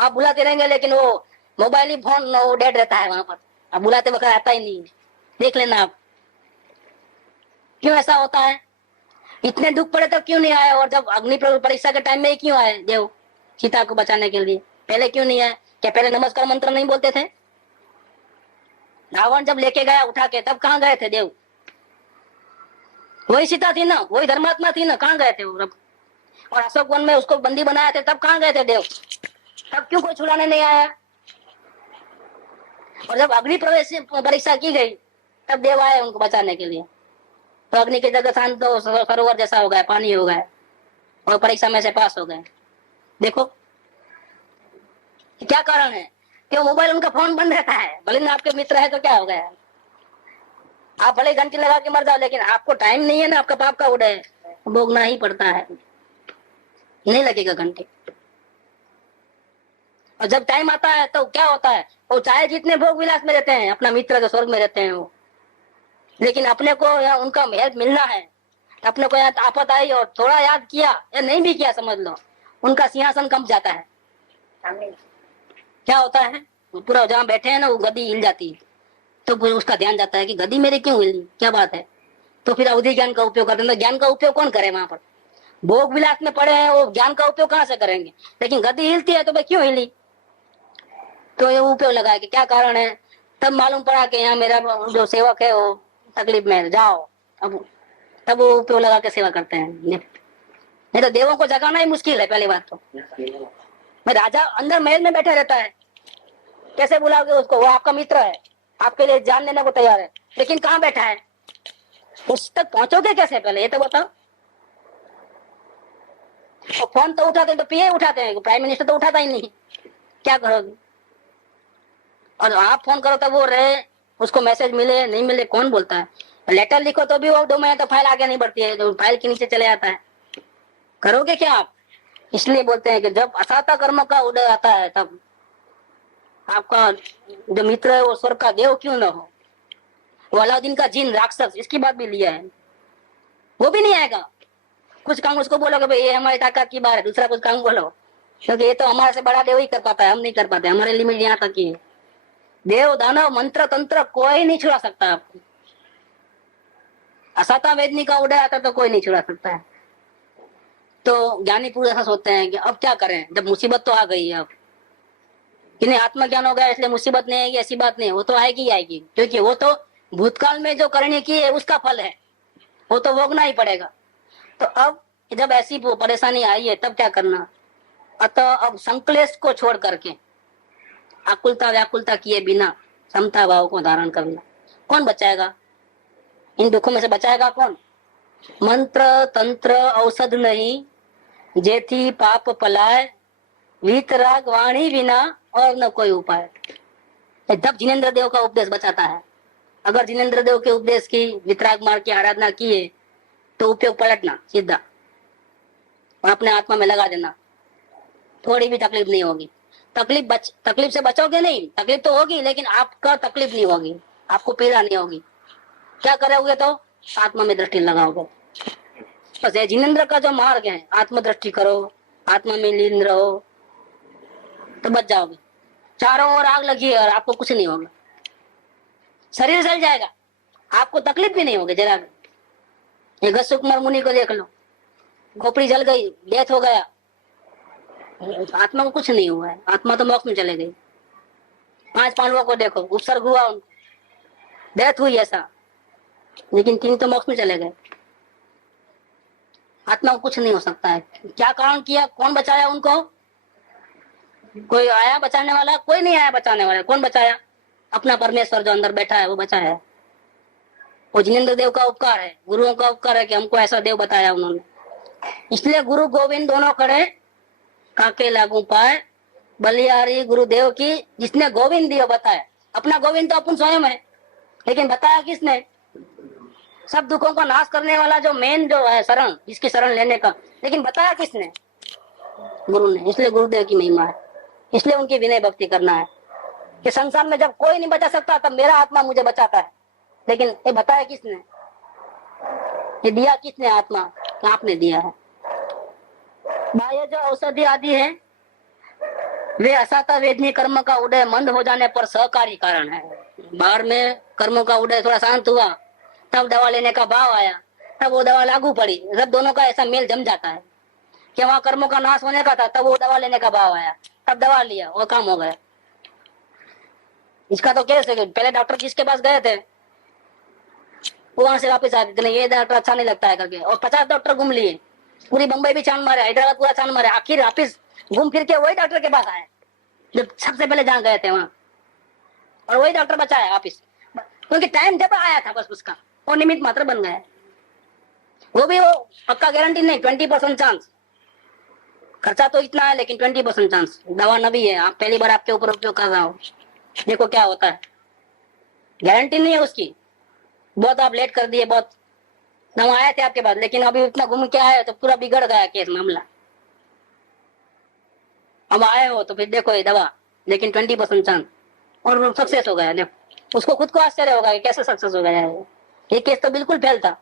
आप बुलाते रहेंगे लेकिन वो मोबाइल ही फोन वो डेड रहता है वहां पर, आप बुलाते वक्त आता ही नहीं। देख लेना आप क्यों ऐसा होता है। इतने दुख पड़े तो क्यों नहीं आए, और जब अग्नि परीक्षा के टाइम में ही क्यों आए देव सीता को बचाने के लिए? पहले क्यों नहीं आए? क्या पहले नमस्कार मंत्र नहीं बोलते थे? रावण जब लेके गया उठा के, तब कहाँ गए थे देव? वही सीता थी ना, वही धर्मात्मा थी ना, कहाँ गए थे वो? और अशोक वन में उसको बंदी बनाया थे, तब कहाँ गए थे देव? तब क्यों कोई छुड़ाने नहीं आया? और जब अग्नि प्रवेश परीक्षा की गई तब देव आए उनको बचाने के लिए। तो अग्नि की जगह शांत तो सरोवर जैसा हो गया, पानी हो गया और परीक्षा में से पास हो गए। देखो क्या कारण है? कि मोबाइल उनका फोन बंद रहता है, भले ना आपके मित्र है तो क्या हो गया, आप भले घंटी लगा के मर जाओ, लेकिन आपको टाइम नहीं है ना, आपका पाप का उदय भोगना ही पड़ता है, नहीं लगेगा घंटे। और जब टाइम आता है तो क्या होता है, वो चाहे जितने भोग विलास में रहते हैं, अपना मित्र जो स्वर्ग में रहते हैं वो, लेकिन अपने को या उनका हेल्प मिलना है, अपने को याद आफत आई और थोड़ा याद किया या नहीं भी किया, समझ लो उनका सिंहासन कंप जाता है। क्या होता है, पूरा जहाँ बैठे हैं ना वो गद्दी हिल जाती है, तो उसका ध्यान जाता है कि गद्दी मेरी क्यों हिली, क्या बात है। तो फिर अवधि ज्ञान का उपयोग करते हैं। ज्ञान का उपयोग कौन करे? वहां पर भोग विलास में पड़े हैं, वो ज्ञान का उपयोग कहाँ से करेंगे? लेकिन गद्दी हिलती है तो भाई क्यों हिली, तो ये उपयोग लगा कि क्या कारण है। तब मालूम पड़ा कि यहाँ मेरा जो सेवक है वो तकलीफ में, जाओ। अब तब वो उपयोग लगा के सेवा करते हैं। नहीं तो देवों को जगाना ही मुश्किल है। पहली बात तो मैं राजा अंदर महल में बैठा रहता है, कैसे बुलाओगे उसको? वो आपका मित्र है, आपके लिए जान देने को तैयार है, लेकिन कहाँ बैठा है, उस तक पहुंचोगे कैसे? पहले ये तो बताओ। और फोन तो उठाते तो पीए उठाते हैं, प्राइम मिनिस्टर तो उठाता ही नहीं, क्या करोगे? और आप फोन करो तो वो रहे, उसको मैसेज मिले नहीं मिले कौन बोलता है? लेटर लिखो तो भी वो 2 महीने तो फाइल आगे नहीं बढ़ती है, तो फाइल के नीचे चले जाता है। करोगे क्या आप? इसलिए बोलते हैं कि जब असाता कर्म का उदय आता है तब आपका जो मित्र है वो स्वर्ग का देव क्यों ना हो, वो अलाउद्दीन का जिन राक्षस, इसकी बात भी लिया है, वो भी नहीं आएगा। कुछ काम उसको बोलोगे भाई ये हमारी ताकत की बात है, दूसरा कुछ काम बोलो, क्योंकि ये तो हमारे से बड़ा देव ही कर पाता है, हम नहीं कर पाते, हमारे लिमिट यहाँ तक ही है। देव दानव मंत्र तंत्र कोई नहीं छुड़ा सकता आपको। असाता वेदनी का उदय आता तो कोई नहीं छुड़ा सकता है। तो ज्ञानी पुरुष ऐसा सोचते हैं कि अब क्या करें, जब मुसीबत तो आ गई है, अब इन्हें आत्मज्ञान हो गया इसलिए मुसीबत नहीं आएगी, ऐसी बात नहीं, वो तो आएगी आएगी, क्योंकि वो तो भूतकाल में जो करने की है उसका फल है, वो तो भोगना ही पड़ेगा। तो अब जब ऐसी परेशानी आई है तब क्या करना? अतः अब संक्लेश को छोड़ करके आकुलता व्याकुलता किए बिना समता भाव को धारण करना। कौन बचाएगा इन दुखों में से? बचाएगा कौन? मंत्र तंत्र औषध नहीं, जेथी पाप पलाय, वीतराग वाणी बिना और न कोई उपाय। तब जिनेन्द्र देव का उपदेश बचाता है। अगर जिनेन्द्र देव के उपदेश की वितराग मार्ग की आराधना किए तो उपयोग पलटना सीधा और अपने आत्मा में लगा देना, थोड़ी भी तकलीफ नहीं होगी। तकलीफ से बचोगे नहीं, तकलीफ तो होगी लेकिन आपका तकलीफ नहीं होगी, आपको पीड़ा नहीं होगी। क्या करोगे? तो आत्मा में दृष्टि लगाओगे। बस ये जिनेन्द्र का जो मार्ग है, आत्म दृष्टि करो, आत्मा में लीन रहो तो बच जाओगे। चारों ओर आग लगी है और आपको कुछ नहीं होगा, शरीर जल जाएगा, आपको तकलीफ भी नहीं होगी जरा। ये गस्सु कुमार मुनि को देख लो, खोपड़ी जल गई, डेथ हो गया, आत्मा को कुछ नहीं हुआ है, आत्मा तो मोक्ष में चले गई। 5 पांडवों को देखो, उपसर्ग हुआ, उनको डेथ हुई ऐसा, लेकिन 3 तो मोक्ष में चले गए। आत्मा को कुछ नहीं हो सकता है। क्या कारण किया? कौन बचाया उनको? कोई आया बचाने वाला? कोई नहीं आया बचाने वाला। कौन बचाया? अपना परमेश्वर जो अंदर बैठा है वो बचाया। वो जिनेन्द्र देव का उपकार है, गुरुओं का उपकार है कि हमको ऐसा देव बताया उन्होंने। इसलिए गुरु गोविंद दोनों खड़े, काके लागू पाए, बलिहारी गुरुदेव की, जिसने गोविंद दिया बताया। अपना गोविंद तो अपन स्वयं है, लेकिन बताया किसने? सब दुखों का नाश करने वाला जो मेन जो है शरण, जिसकी शरण लेने का, लेकिन बताया किसने? गुरु ने। इसलिए गुरुदेव की महिमा है, इसलिए उनकी विनय भक्ति करना है कि संसार में जब कोई नहीं बचा सकता तब मेरा आत्मा मुझे बचाता है। लेकिन ये बताया किसने? ये दिया किसने? आत्मा, आपने दिया है। बाह्य जो औषधि आदि है वे असाता वेदनी कर्म का उदय मंद हो जाने पर सहकारी कारण है। बाहर में कर्मों का उदय थोड़ा शांत हुआ, तब दवा लेने का भाव आया, तब वो दवा लागू पड़ी। जब दोनों का ऐसा मेल जम जाता है कि वहां कर्मों का नाश होने का था, तब वो दवा लेने का भाव आया, तब दवा लिया, वो काम हो गया। इसका तो केस है, पहले डॉक्टर किसके पास गए थे, वो वहां से वापस आ गए, ये डॉक्टर अच्छा नहीं लगता है करके, और 50 डॉक्टर घूम लिए, पूरी बम्बई भी छान मारे, हैदराबाद पूरा छान मारे, आखिर वापिस घूम फिर के वही डॉक्टर के पास आए जो सबसे पहले जहाँ गए थे वहां, और वही डॉक्टर बचाया वापिस, क्योंकि टाइम जब आया था बस उसका, वो निमित्त मात्र बन गया। वो भी वो पक्का गारंटी नहीं, 20% चांस, खर्चा तो इतना है लेकिन 20% चांस। दवा नवी है, आप पहली बार आपके ऊपर उपयोग कर रहा हो, देखो क्या होता है, गारंटी नहीं है उसकी। बहुत आप लेट कर दिए, बहुत दवा आए थे आपके पास, लेकिन अभी इतना घूम के आए तो पूरा बिगड़ गया केस मामला। अब आए हो तो फिर देखो ये दवा, लेकिन 20% चांस, और वो सक्सेस हो गया। देखो उसको खुद को आश्चर्य होगा कि कैसे सक्सेस हो गया है, ये केस तो बिल्कुल फेल था।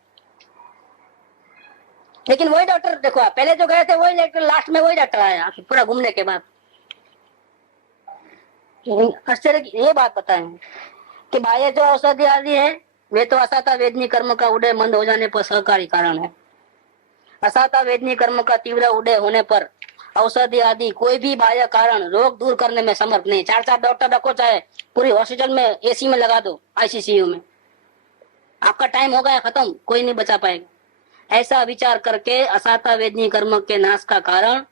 लेकिन वही डॉक्टर देखो, पहले जो गए थे वही डॉक्टर, लास्ट में वही डॉक्टर आया पूरा घूमने के बाद। आश्चर्य की ये बात बताएं कि बाह्य जो औषधि आदि है वे तो असाता वेदनी कर्म का उदय मंद हो जाने पर सहकारी कारण है। असाता वेदनी कर्म का तीव्र उदय होने पर औषधि आदि कोई भी बाह्य कारण रोग दूर करने में समर्थ नहीं। 4 डॉक्टर रखो, चाहे पूरी हॉस्पिटल में एसी में लगा दो, आईसीसीयू में, आपका टाइम हो गया खत्म, कोई नहीं बचा पाएगा। ऐसा विचार करके असाता वेदनी कर्म के नाश का कारण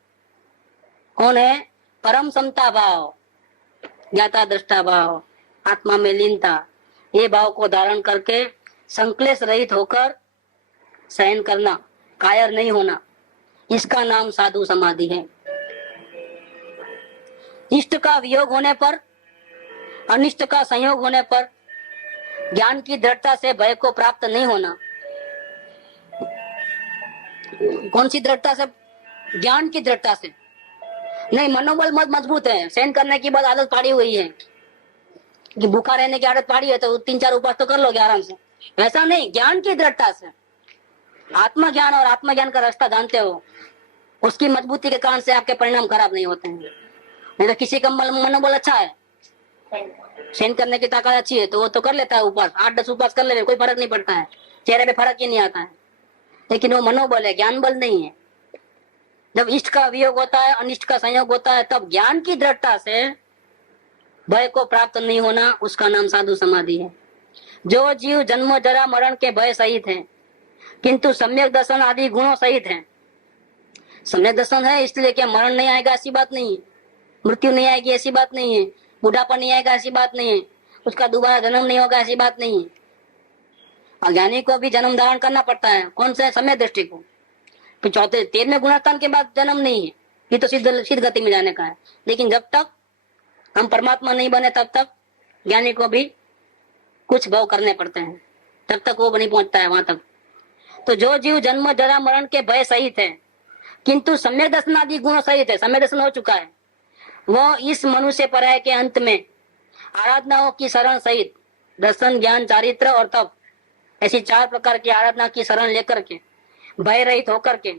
कौन है? परम समता भाव, ज्ञाता दृष्टा भाव, आत्मा में लीनता, ये भाव को धारण करके संक्लेश रहित होकर सहन करना, कायर नहीं होना, इसका नाम साधु समाधि है। इष्ट का वियोग होने पर, अनिष्ट का संयोग होने पर ज्ञान की दृढ़ता से भय को प्राप्त नहीं होना। कौन सी दृढ़ता से? ज्ञान की दृढ़ता से नहीं। मनोबल मजबूत है, सहन करने की बाद आदत पाड़ी हुई है कि भूखा रहने की आदत पाड़ी है तो 3-4 उपवास तो कर लोगे आराम से, वैसा नहीं, ज्ञान की दृढ़ता से, आत्मज्ञान और आत्मज्ञान का रास्ता जानते हो, उसकी मजबूती के कारण से आपके परिणाम खराब नहीं होते हैं। नहीं तो किसी का मनोबल अच्छा है, सहन करने की ताकत अच्छी है, तो वो तो कर लेता है उपवास, 8-10 उपवास कर ले, कोई फर्क नहीं पड़ता है, चेहरे पे फर्क ही नहीं आता है। लेकिन वो मनोबल है, ज्ञान बल नहीं है। जब इष्ट का वियोग होता है, अनिष्ट का संयोग होता है, तब ज्ञान की दृढ़ता से भय को प्राप्त नहीं होना, उसका नाम साधु समाधि है। जो जीव जन्म जरा मरण के भय सहित है किंतु सम्यक दर्शन आदि गुणों सहित है। सम्यक दर्शन है इसलिए क्या मरण नहीं आएगा ऐसी बात नहीं है, मृत्यु नहीं आएगी ऐसी बात नहीं है, बुढ़ापा नहीं आएगा ऐसी बात नहीं है, उसका दोबारा जन्म नहीं होगा ऐसी बात नहीं है। अज्ञानी को भी जन्म धारण करना पड़ता है, कौन सा? समय दृष्टि को। फिर 13वें गुणस्थान के बाद जन्म नहीं है, ये तो सिद्ध गति में जाने का है। लेकिन जब तक हम परमात्मा नहीं बने तब तक ज्ञानी को भी कुछ भव करने पड़ते हैं, तब तक वो नहीं पहुंचता है वहां तक। तो जो जीव जन्म जरा मरण के भय सहित है किंतु सम्यक दर्शन आदि गुण सहित है, सम्यक दर्शन हो चुका है, वह इस मनुष्य पर्याय के अंत में आराधनाओं की शरण सहित दर्शन, ज्ञान, चारित्र और तप, ऐसी 4 प्रकार की आराधना की शरण लेकर के, भय रहित होकर के,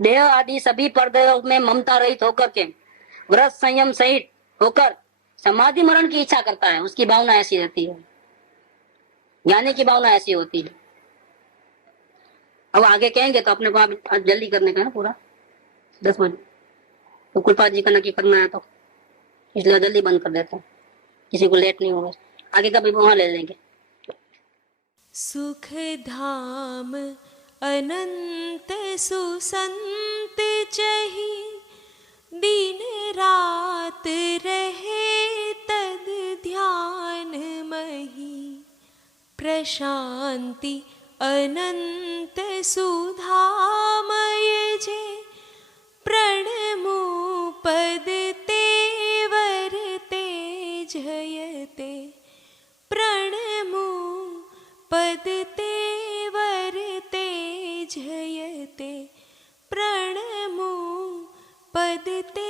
देह आदि सभी पर्दयों में ममता रहित होकर के, व्रत संयम सहित होकर समाधि मरण की इच्छा करता है। उसकी भावना ऐसी रहती है, ज्ञानी की भावना ऐसी होती है। अब आगे कहेंगे तो अपने को आप जल्दी करने का है पूरा 10 बजे, तो कृपा जी का नक्की करना है, तो इसलिए जल्दी बंद कर देते हैं, किसी को लेट नहीं होगा। आगे का भी वहां ले लेंगे। सुख धाम अनंत सुसंत चही, दिन रात रहे तद ध्यान मही। प्रशांति अनंत सुधामय जे, प्रणमो पद तेवर तेजयते। प्रणमो पद तेवर तेजयते। प्रणमो पद ते